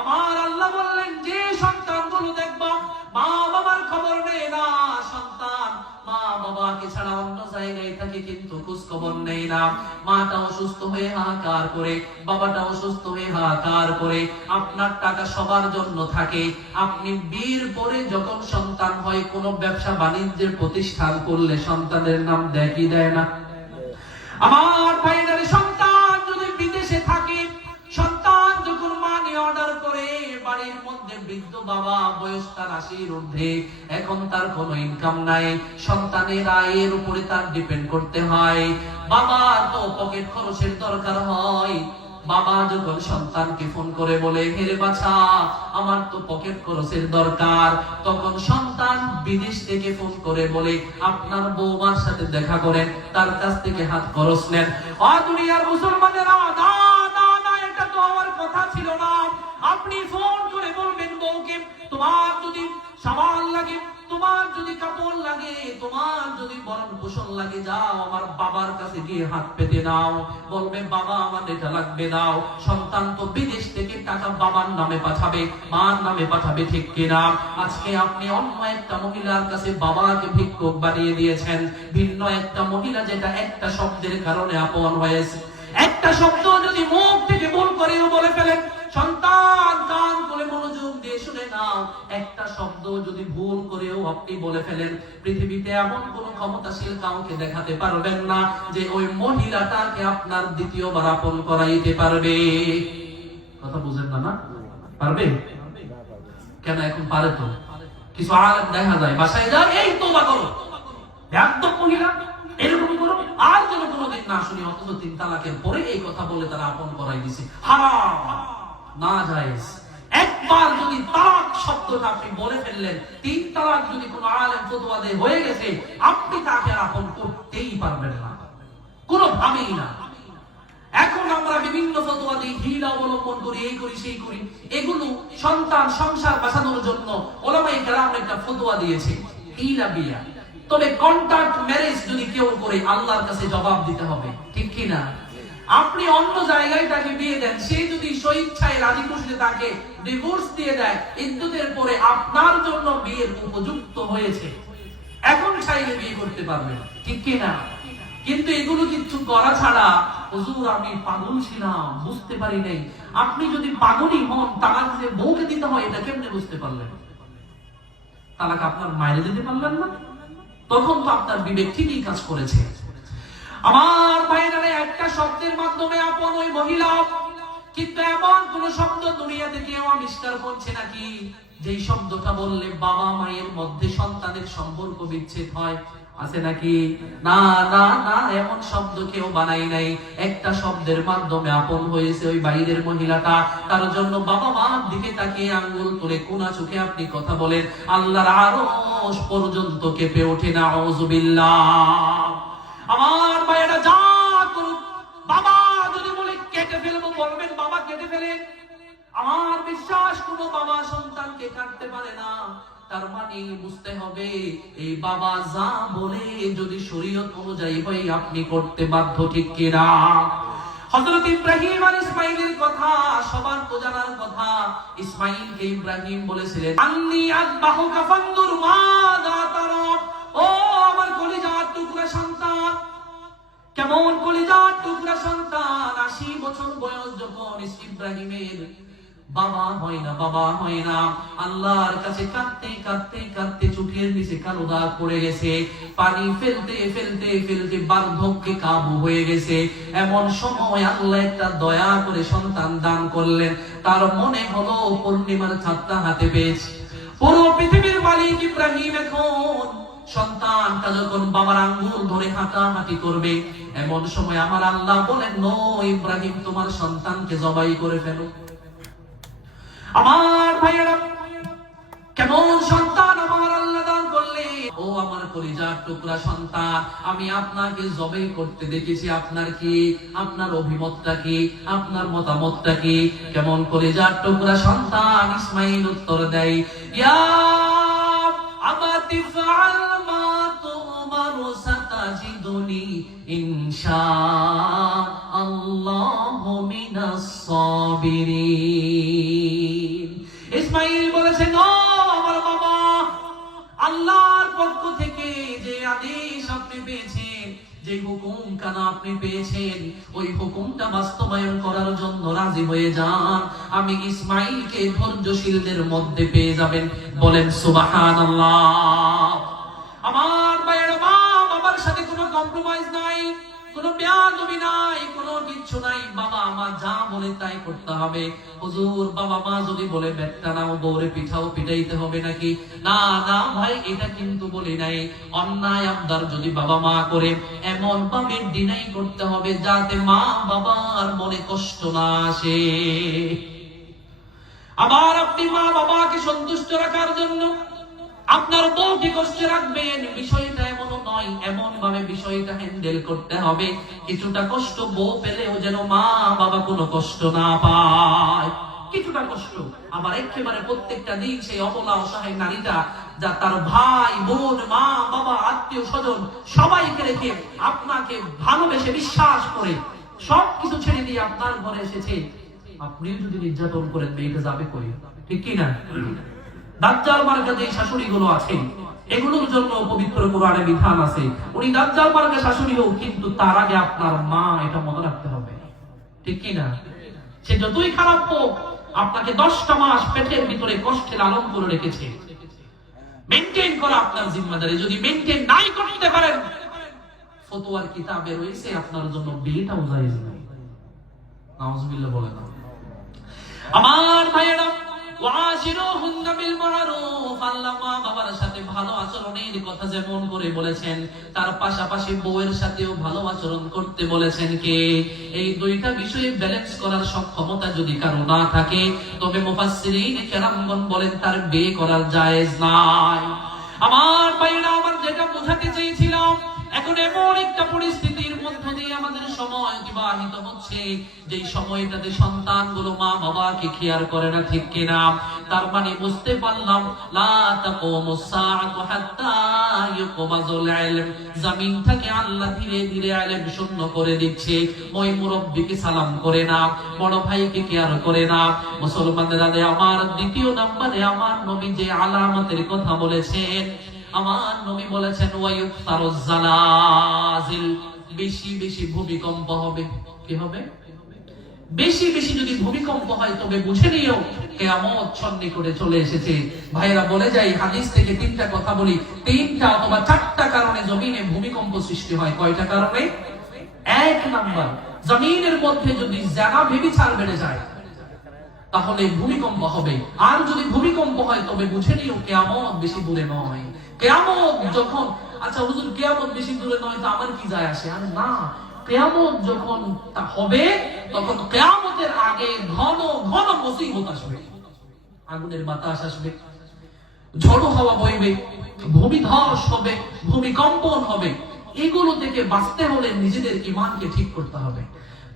আমার আল্লাহ বললেন, যে সন্তানগুলো দেখবা মা বাবার খবর নেয় না, সন্তান মা বাবাকে ছাড়া অন্য জায়গায় থাকে কিন্তু খোঁজ খবর নেই না, মাটা অসুস্থ হয়ে হাহাকার করে, বাবাটা অসুস্থ হয়ে হাহাকার করে, আপনার টাকা সবার জন্য থাকে, আপনি বিয়ের পরে যখন সন্তান হয়, কোনো ব্যবসা বাণিজ্যের প্রতিষ্ঠান করলে সন্তানের নাম দেখি দেয় না? আমার ভাইয়ের সন্তান যদি বিদেশে থাকে, সন্তান যখন মানি অর্ডার করে, বাড়ির মধ্যে বৃদ্ধ বাবা, বয়স তার 80-র ঊর্ধ্বে, এখন তার কোনো ইনকাম নাই, সন্তানের আয়ের উপরে তার ডিপেন্ড করতে হয়। বাবা তো পকেট খরচের দরকার হয়। বাবা যখন সন্তানকে ফোন করে বলে, হেরে বাছা আমার তো পকেট খরচের দরকার, তখন সন্তান বিদেশ থেকে ফোন করে বলে, আপনার বৌমার সাথে দেখা করেন, তার কাছ থেকে হাত খরচ নেন। দুনিয়ার মুসলমানেরা, না না না, এটা তো আমার কথা ছিল না। আপনি ফোন করে বলবেন বউকে, তোমার যদি সাবান লাগে, তোমার যদি কাপড় লাগে, তোমার যদি বরণ পোষণ লাগে, যাও আমার বাবার কাছে গিয়ে হাত পেতে নাও, বলবে বাবা আমার এটা লাগবে দাও। সন্তান তো বিদেশ থেকে টাকা বাবার নামে পাঠাবে, মার নামে পাঠাবে, ঠিক কিনা? আজকে আপনি অন্য একটা মহিলার কাছে বাবাকে ভিক্ষুক বানিয়ে দিয়েছেন, ভিন্ন একটা মহিলা যেটা একটা শব্দের কারণে আপন হয়েছে। একটা শব্দ যদি মুখ থেকে ভুল করেও বলে ফেলেন, সন্তান কান খুলে মনোযোগ দিয়ে শুনে নাও, একটা শব্দ যদি ভুল করেও আপনি বলে ফেলেন, পৃথিবীতে এমন কোন ক্ষমতাশীল কাউকে দেখাতে পারবেন না যে ওই মহিলাটাকে আপনার দ্বিতীয়বার আপন করাইতে পারবে। কথা বুঝেন না? না পারবে কেন? এখন পারে তো। কিছু আলেম দেখা যায় বাসায় যান, এই তোবা করো, একদম মহিলা এরকম করো, আর যেন কোনোদিন না শুনি, অথচ 3 তালাকের পরে এই কথা বলে তারা আপন করাই দিছে। হারাম, না জায়েজ। একবার যদি তালাক শব্দটা আপনি বলে ফেললেন, 3 তালাক যদি কোনো আলেম ফতোয়া দেয় হয়ে গেছে, আপনি তাকে আপন করতেই পারবেন না, কোনোভাবেই না। এখন আমরা বিভিন্ন ফতোয়া দিই, হিলা অবলম্বন করি, এই করি সেই করি। এগুলো সন্তান সংসার বাঁচানোর জন্য ওলামায়ে কেরাম একটা ফতোয়া দিয়েছে, হিলা বিয়া। তবে কন্ট্রাক্ট ম্যারেজ যদি কেউ করে, আল্লাহর কাছে জবাব দিতে হবে, ঠিক কি না? আপনি অন্য জায়গায় তাকে বিয়ে দেন, সে যদি স্বেচ্ছায় রাজি খুশিতে তাকে ডিভোর্স দিয়ে দেয়, ইদ্দতের পরে আপনার জন্য বিয়ের উপযুক্ত হয়েছে, এখন চাইলে বিয়ে করতে পারবেন, ঠিক কি না? কিন্তু এগুলো কিছু করা ছাড়া, হুজুর আমি পাগল ছিলাম, বুঝতে পারি নাই। আপনি যদি পাগলই হন, তালাক যে বউকে দিতে হয় এটা কেমনে বুঝতে পারলেন? তালাক আপনার মায়ের দিতে পারলেন না, তখন তো আপনার বিবেক ঠিকই কাজ করেছে। আমার ভাইরা, একটা শব্দের মাধ্যমে আপন ওই মহিলা, কিন্তু এমন কোন শব্দ দুনিয়াতে কেউ আবিষ্কার করছে নাকি যেই শব্দটা বললে বাবা মায়ের মধ্যে সন্তানের সম্পর্ক বিচ্ছেদ হয়? আছে নাকি? না না না, এমন শব্দ কেউ বানাই নাই। একটা শব্দের মাধ্যমে আপন হয়েছে ওই বাইরের মহিলাটা। তার জন্য বাবা মার দিকে তাকিয়ে আঙ্গুল তুলে কোনা চোখে আপনি কথা বলেন, আল্লাহর আরশ পর্যন্ত কেঁপে ওঠে। নাউযুবিল্লাহ। আমার ভাইয়েরা, যা করুক, বাবা যদি বলে কেটে ফেলবো, বলবেন বাবা কেটে ফেলেন। আমার বিশ্বাস, কোনো বাবা সন্তানকে কাটতে পারে না। তার মানে বুঝতে হবে, এই বাবা যা বলে যদি শরীয়ত অনুযায়ী হয়, আপনি করতে বাধ্য, ঠিক কিনা? হযরত ইব্রাহিম আর ইসমাঈলের কথা সবার তো জানার কথা। ইসমাঈলকে ইব্রাহিম বলেছিলেন, আন্নী আযবাহুকা ফানজুর মাযা তারা। ও আমার কলিজার টুকরা সন্তান, কেমন কলিজার টুকরা সন্তান। 80 বছর বয়স যখন ইব্রাহিমের, বাবা হয় না, বাবা হয় না। আল্লাহর কাছে কাঁদতে কাঁদতে কাঁদতে চোখের নিচে কালো দাগ পড়ে গেছে। পানি ফেলতে ফেলতে ফেলতে বার্ধক্যে কাবু হয়ে গেছে। এমন সময় আল্লাহ একটা দয়া করে সন্তান দান করলেন। তার মনে হলো পূর্ণিমার চাঁদটা হাতে পেয়েছে। পুরো পৃথিবীর মালিক ইব্রাহিম এখন সন্তানটা যখন বাবার আঙ্গুল ধরে হাঁটাহাঁটি করবে, এমন সময় আমার আল্লাহ বলেন, নো ইব্রাহিম, তোমার সন্তানকে জবাই করে ফেলো। আমার ভাইয়েরা, কেমন সন্তান আমার আল্লাহ দান করলে। ও আমার কলিজার টুকরা সন্তান, আমি আপনাকে জবাই করতে দেখেছি, আপনার কি, আপনার অভিমতটা কি, আপনার মতামতটা কি? কেমন কলিজার টুকরা সন্তান ইসমাঈল উত্তর দেয়, ইয়া আবাতি ফাআল মা তুমারু সাতাজিদুনি ইনশাআল্লাহু মিনাস সাবিরিন। ইসমাঈল বলেছেন, ও আমার বাবা, আল্লাহর পক্ষ থেকে যে আদেশ আপনি পেয়েছেন, যে হুকুম কানা আপনি পেয়েছেন, ওই হুকুমটা বাস্তবায়ন করার জন্য রাজি হয়ে যান। আমি ইসমাঈলকে ধৈর্যশীলদের মধ্যে পেয়ে যাবেন। বলেন সুবহানাল্লাহ। আমার ভাইয়েরা, মা বাবার সাথে কোনো কম্প্রোমাইজ নাই, কোনো বেয়াদবি নাই, কোনো কিচ্ছু নাই। বাবা আমার যা বলে তাই করতে হবে। হুজুর, বাবা মা যদি বলে ব্যাটটা নাও, বউরে পিঠাও পিটাইতে হবে নাকি? না না ভাই, এটা কিন্তু বলি নাই। অন্যায় আবদার যদি বাবা মা করে, এমন ভাবে ডিনাই করতে হবে যাতে মা বাবার মনে কষ্ট না আসে। আবার আপনি মা বাবাকে সন্তুষ্ট রাখার জন্য আপনার বউকে কষ্টে রাখবেন, বিষয়টা এমনও নয়। এমন ভাবে বিষয়টা হ্যান্ডেল করতে হবে, কিছুটা কষ্ট বউ পেলেও যেন মা বাবা কোনো কষ্ট না পায়। কিছুটা কষ্ট। আবার একেবারে প্রত্যেকটা দিন সেই অবলা অসহায় নারীটা, যা তার ভাই বোন মা বাবা আত্মীয় স্বজন সবাইকে রেখে আপনাকে ভালোবেসে বিশ্বাস করে সবকিছু ছেড়ে দিয়ে আপনার ঘরে এসেছে, আপনিও যদি নির্যাতন করেন, মেয়েটা যাবে কই? ঠিক কি না? দাজ্জাল মার্কা যে শাশুড়িগুলো আছে, এগুলোর জন্য পবিত্র কোরআনে বিধান আছে। উনি দাজ্জাল মার্কা শাশুড়ি হোক, কিন্তু তার আগে আপনার মা, এটা মনে রাখতে হবে, ঠিক কি না? সে যতই খারাপ হোক, আপনাকে 10টা মাস পেটের ভিতরে কষ্টে লালন করে রেখেছে। মেইনটেইন করা আপনার জিম্মাদারি। যদি মেইনটেইন নাই করতে পারেন, ফতোয়ার কিতাবে রয়েছে আপনার জন্য বিয়েটাও জায়েজ নয়। নাউজুবিল্লাহ বলেন। আমার ভাইয়েরা, ওয়াশিরুহুন্না বিল মারুফ, আল্লাহ মা বাবার সাথে ভালো আচরণের কথা যেমন করে বলেছেন, তার পাশাপাশি বউয়ের সাথেও ভালো আচরণ করতে বলেছেন। কে? এই দুইটা বিষয়ে ব্যালেন্স করার সক্ষমতা যদি কারো না থাকে, তবে মুফাসসিরিন কেরামগণ বলেন তার বিয়ে করার জায়েজ নাই। আমার ভাইরা, আমার যেটা বোঝাতে চেয়েছিলাম, এখন এমন একটা পরিস্থিতির মধ্য দিয়ে আমাদের সময় অতিবাহিত হচ্ছে, যে সময়টাতে সন্তানগুলো মা বাবাকে কেয়ার করে না, ঠিক কিনা? তার মানে বুঝতে পারলাম, লা তাকুমুস সাআতু হাত্তা ইউকবাজুল ইলম, জমিন থেকে আল্লাহ ধীরে ধীরে ইলম শূন্য করে দিচ্ছে। ওই মুরব্বিকে সালাম করে না, বড় ভাইকে কেয়ার করে না। মুসলমানরা, আমার দ্বিতীয় নম্বরে আমার নবী যে আলামতের কথা বলেছেন, আমার নবী বলেছেন ওয়ায়ুফতারুজ জালাজিল, বেশি বেশি ভূমিকম্প হবে। কি হবে? বেশি বেশি যদি ভূমিকম্প হয়, তবে বুঝে নিও কিয়ামত সন্নিকটে চলে এসেছে। ভাইরা, বলে যাই, হাদিস থেকে তিনটা কথা বলি, তিনটা অথবা চারটা কারণে জমিনে ভূমিকম্প সৃষ্টি হয়। কয়টা কারণে? এক নাম্বার, জমিনের মধ্যে যদি জানা ব্যভিচার বেড়ে যায়, তাহলে ভূমিকম্প হবে। আর যদি ভূমিকম্প হয়, তবে বুঝে নিও কিয়ামত বেশি দূরে নয়। কিয়ামত যখন, আচ্ছা হুজুর, কিয়ামত বেশি দূরে নয় তো আমার কি যায় আসে? আর না, কিয়ামত যখন তা হবে, তখন কিয়ামতের আগে ঘন ঘন মুসিবত আসবে। আগুনের বাতাস আসবে, ঝড়ো হাওয়া বইবে, ভূমিধস হবে, ভূমিকম্পন হবে। এগুলো থেকে বাঁচতে হলে নিজেদের ঈমানকে ঠিক করতে হবে।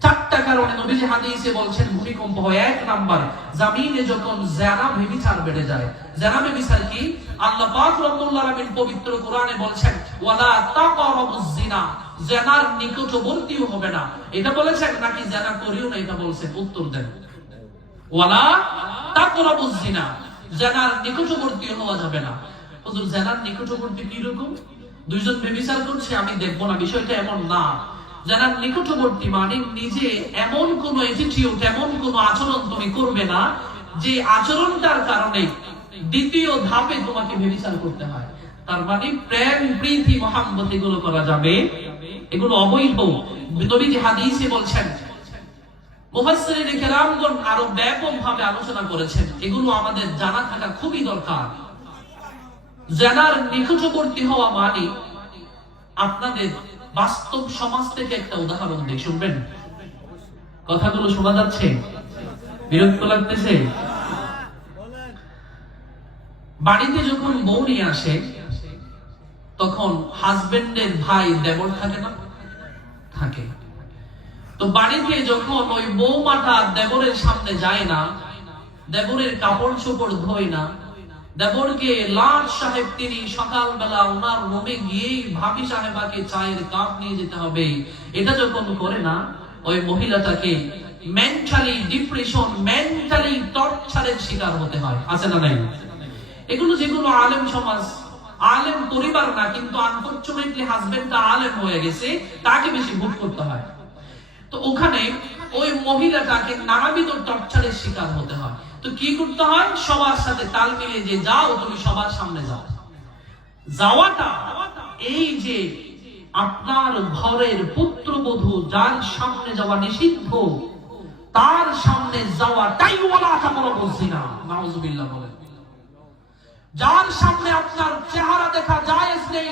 চারটা কারণে নবীজি হাদিসে বলছেন ভূমিকম্প হয়। এক নাম্বার, জমিনে যখন জিনা ব্যভিচার বেড়ে যায়। জিনা ব্যভিচার কি? আল্লাহ পাক রব্বুল আলামিন পবিত্র কোরআনে বলছেন, ওয়ালা তাকরাবুজ জিনা, জিনার নিকটবর্তীও হবে না। এটা বলেছেন নাকি জিনা করিও না? এটা বলছেন। উত্তর দেন। ওয়ালা তাকরাবুজ জিনা, জিনার নিকটবর্তী হওয়া যাবে না। হুজুর, জিনার নিকটবর্তী কি রকম? দুইজন ব্যভিচার করছে, আমি দেখব না, বিষয়টা এমন না। যারা নিকটবর্তী মানে নিজে এমন কোন অ্যাটিটিউড, এমন কোন আচরণ তুমি করবে না যে আচরণটার কারণে দ্বিতীয় ধাপে তোমাকে ব্যভিচার করতে হয়। তার মানে প্রেম, প্রীতি, মহব্বত এগুলো করা যাবে, এগুলো অবৈধ। নবীজি হাদিসে বলছেন, মুফাসসিরিন কেরামগণ আরো ব্যাপকভাবে আলোচনা করেছেন, এগুলো আমাদের জানা থাকা খুবই দরকার। জিনার নিকটবর্তী হওয়া মানে, আপনাদের বাস্তব সমাজ থেকে একটা উদাহরণ দিই, শুনবেন? কথাগুলো শোনা যাচ্ছে? বিরক্ত লাগতেছে? বাড়িতে যখন বউ নিয়ে আসে, তখন হাজবেন্ডের ভাই দেবর থাকে না? থাকে। তো বাড়িতে যখন ওই বৌমাটা দেবরের সামনে যায় না, দেবরের কাপড় চোপড় ধোয় না, দেবরকে লাট সাহেব তিনি সকালবেলা ওনার রুমে গিয়েই ভাবি সাহেবাকে চায়ের কাপ নিয়ে যেতে হবে, এটা যখন করে না, ওই মহিলাটাকে মেন্টালি ডিপ্রেশন, মেন্টালি টর্চারের শিকার হতে হয়। আছে না নাই? এগুলো যেগুলো আলেম সমাজ, আলেম পরিবার না, কিন্তু আনফরচুনেটলি হাজবেন্ডটা আলেম হয়ে গেছে, তাকে বেশি ভোগ করতে হয়। তো ওখানে ওই মহিলাটাকে নানাবিধ টর্চারের শিকার হতে হয়। তো কি করতে হয়? সবার সাথে তাল মিলিয়ে যে যাও, তুমি সবার সামনে যাও। যাওয়াটা, এই যে আপনার ঘরের পুত্রবধূ যার সামনে যাওয়া নিষিদ্ধ, তার সামনে যাওয়াটাই ওয়ালা তাকরাবুজ জিনা। নাউজুবিল্লাহ বলেন। যার সামনে আপনার চেহারা দেখা জায়েজ নেই,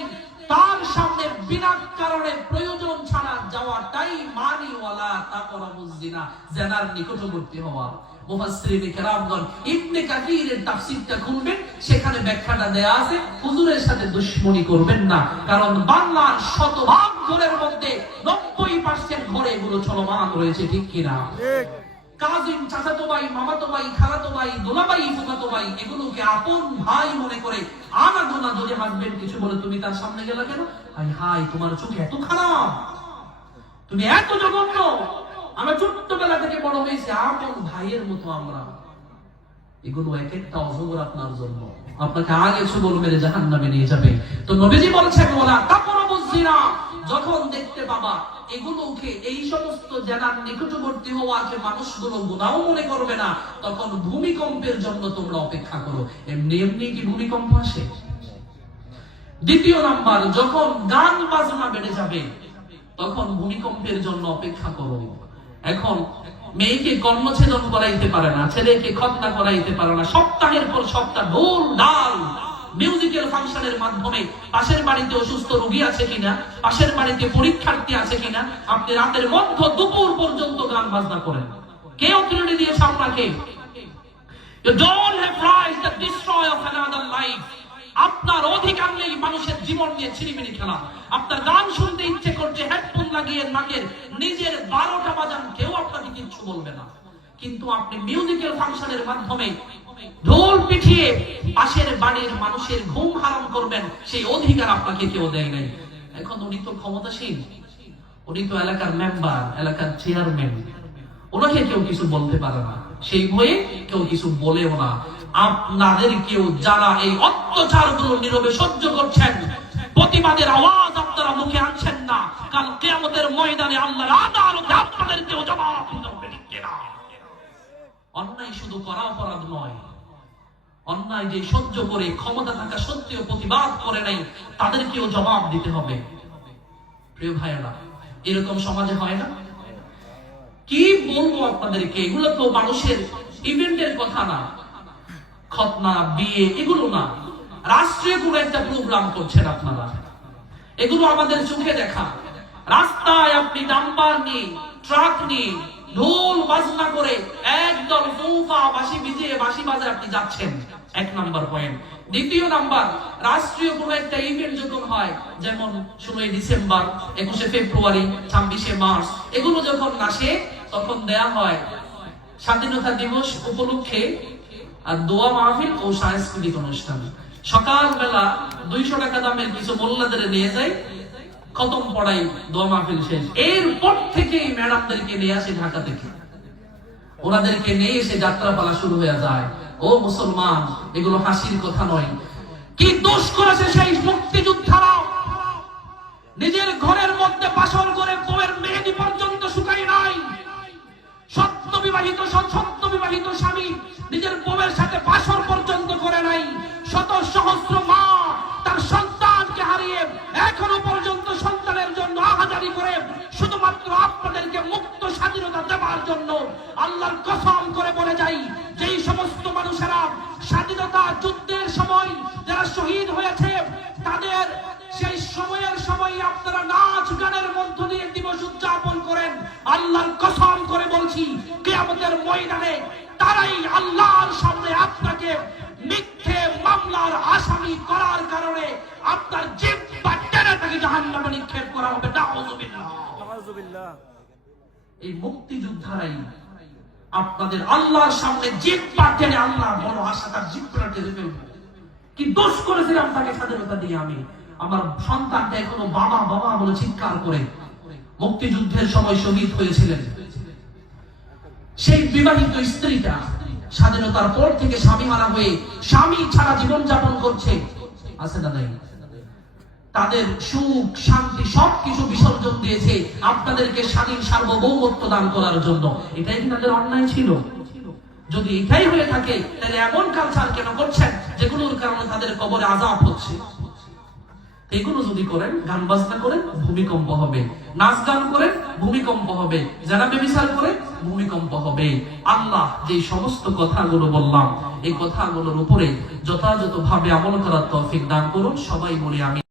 তার সামনে বিনা কারণে প্রয়োজন ছাড়া যাওয়াটাই মানি ওয়ালা তাকরাবুজ জিনা, জিনার নিকটবর্তী হওয়া। মুফাসসিরিন কেরামগণ ইবনে কাসিরের তাফসীরটা খুলবেন, সেখানে ব্যাখ্যাটা দেয়া আছে, হুজুরের সাথে দুশমনি করবেন না, কারণ বাংলার শতভাগ ঘরের মধ্যে 90% ঘরে এগুলো চলমান রয়েছে, ঠিক কিনা? ঠিক। কাজিন, চাচাতো ভাই, মামাতো ভাই, খালাতো ভাই, দোলাভাই, ফুফাতো ভাই, এগুলোকে আপন ভাই মনে করে আনাগোনা যদি হাজবেন্ড কিছু বলে, তুমি তার সামনে গেলা কেন? হাই হাই, তোমার চোখ এত খারাপ, তুমি এত জঘন্য। আমরা ছোট্টবেলা থেকে বড় হয়েছি আপন ভাইয়ের মতো আমরা। এগুলো এক একটা অজগর আপনার জন্য, আপনাকে আগে ছবল মেরে জাহান্নামে নিয়ে যাবে। তো নবীজি বলছেন ওয়ালা তাকরাবুজ জিনা, যখন দেখতে পাবা এগুলোকে, এই সমস্ত জিনার নিকটবর্তী হওয়াকে মানুষগুলো গুনাহ মনে করবে না, তখন ভূমিকম্পের জন্য তোমরা অপেক্ষা করো। এমনি এমনি কি ভূমিকম্প আসে? দ্বিতীয় নাম্বার, যখন গান বাজনা বেড়ে যাবে, তখন ভূমিকম্পের জন্য অপেক্ষা করো। এখন মেয়েকে কর্মছেদন করাইতে পারে না, ছেলেকে খতনা করাইতে পারে না, সপ্তাহের পর সপ্তাহ ঢোল ডাল মিউজিক্যাল ফাংশনের মাধ্যমে পাশের বাড়িতে অসুস্থ রোগী আছে কিনা, পাশের বাড়িতে পরীক্ষার্থী আছে কিনা, আপনি রাতের মধ্য দুপুর পর্যন্ত গান বাজনা করেন। কে অথরিটি দিয়েছে আপনাকে? You don't have rights to destroy of another life. আপনার অধিকার নেই মানুষের জীবন নিয়ে ছিনিমিনি খেলা। আপনার গান শুনতে ইচ্ছে করছে, হেডফোন লাগিয়ে নাকের নিজের 12টা বাজান, কেউ আপনাকে কিছু বলবে না। কিন্তু আপনি মিউজিক্যাল ফাংশনের মাধ্যমে ঢোল পিটিয়ে পাশের বাড়ির মানুষের ঘুম হারাম করবেন, সেই অধিকার আপনাকে কেউ দেয় নাই। এখন উনি তো ক্ষমতাসীন, উনি তো এলাকার মেম্বার, এলাকার চেয়ারম্যান, ওনাকে কেউ কিছু বলতে পারে না, সেই ভয়ে কেউ কিছু বলেও না। আপনাদের কেউ যারা এই অত্যাচারগুলো নীরবে সহ্য করছেন, প্রতিবাদের আওয়াজ আপনারা মুখে আনছেন না, কাল কিয়ামতের ময়দানে আল্লাহর আদালতে আপনাদের কেউ জবাব দিতে না। অন্যায় শুধু করা অপরাধ নয়, অন্যায় যে সহ্য করে ক্ষমতা থাকা সত্ত্বেও প্রতিবাদ করে নাই, তাদেরকেও জবাব দিতে হবে। প্রিয় ভাইয়েরা, এরকম সমাজে হয় না? কি বলবো আপনাদেরকে, এগুলো তো মানুষের ইভেন্টের কথা না, খতনা বিয়ে এগুলো না, রাষ্ট্রীয় কোনো একটা প্রোগ্রাম করছেন আপনারা, এগুলো আমাদের চোখে দেখা। রাস্তায় আপনি ডাম্পার নিয়ে, ট্রাক নিয়ে ঢোল বাজনা করে একদল ফুফা বাঁশি ভিজিয়ে বাঁশি বাজে আপনি যাচ্ছেন, এক নাম্বার পয়েন্ট। দ্বিতীয় নাম্বার, রাষ্ট্রীয় কোনো একটা ইভেন্ট যখন হয়, যেমন 16 ডিসেম্বর, 21 ফেব্রুয়ারি, 26 মার্চ, এগুলো যখন আসে তখন দেয়া হয় স্বাধীনতা দিবস উপলক্ষে আর দোয়া মাহফিল ও সাংস্কৃতিক অনুষ্ঠান। সকালবেলা 200 টাকা দামের কিছু মোল্লাদের নিয়ে যায়, খতম পড়াই, দোয়া মাহফিল শেষ। এরপর থেকেই ম্যাডামদেরকে নিয়ে আসে ঢাকা থেকে, ওনাদেরকে নিয়ে এসে যাত্রাপালা শুরু হয়ে যায়। ও মুসলমান, এগুলো হাসির কথা নয়। কি দোষ করেছে সেই মুক্তিযোদ্ধারা? নিজের ঘরের মধ্যে বাসর করে বউয়ের মেহেদি পর্যন্ত শুকাই নাই। সত্য বিবাহিত স্বামী নিজের বউয়ের সাথে বাসর পর্যন্ত করে নাই। শত সহস্র মা তার সন্তানকে হারিয়ে এখনো পর্যন্ত সন্তানের জন্য আহাজারি করে, শুধুমাত্র আপনাদেরকে মুক্ত স্বাধীনতা দেওয়ার জন্য। আল্লাহর কসম করে বলে যাই, যেই সমস্ত মানুষেরা স্বাধীনতা যুদ্ধের সময় যারা শহীদ হয়েছে, তাদের সেই সময় আপনারা নাচ গানের মধ্য দিয়ে দিবস উদযাপন করেন, আল্লাহর কসম করে বলছি, কিয়ামতের ময়দানে তারাই আল্লাহর সামনে আপনাকে মিথ্যে মামলার আসামি করার কারণে আপনার জিহ্বা টেনে তাকে জাহান্নামে নিক্ষেপ করা হবে। নাউযুবিল্লাহ। এই মুক্তিযোদ্ধারাই আপনাদের আল্লাহর সামনে জিহ্বা টেনে, আল্লাহ বড় আশা তার জিহ্বা টেনে ফেলবে। কি দোষ করেছিলাম তাকে স্বাধীনতা দিয়ে? আমি আমার সন্তানটা এখনো বাবা বাবা বলে চিৎকার করে মুক্তিযুদ্ধের সময় শহীদ হয়েছিলেন। সেই বিবাহিত স্ত্রীটা স্বাধীনতার পর থেকে স্বামী হারা হয়ে স্বামী ছাড়া জীবন যাপন করছে, আছে না নাই? তাদের সুখ শান্তি সবকিছু বিসর্জন দিয়েছে আপনাদেরকে স্বাধীন সার্বভৌমত্ব দান করার জন্য। এটাই কি তাদের অন্যায় ছিল? যদি এটাই হয়ে থাকে, তাহলে এমন কালচার কেন করছেন যেগুলোর কারণে তাদের কবরে আযাব হচ্ছে? এগুলো যদি করেন, গান বাজনা করেন, ভূমিকম্প হবে। নাচ গান করেন, ভূমিকম্প হবে। যারা ব্যভিচার করে, ভূমিকম্প হবে। আল্লাহ যে সমস্ত কথাগুলো বললাম, এই কথাগুলোর উপরে যথাযথভাবে আমল করার তৌফিক দান করুন। সবাই বলি আমিন।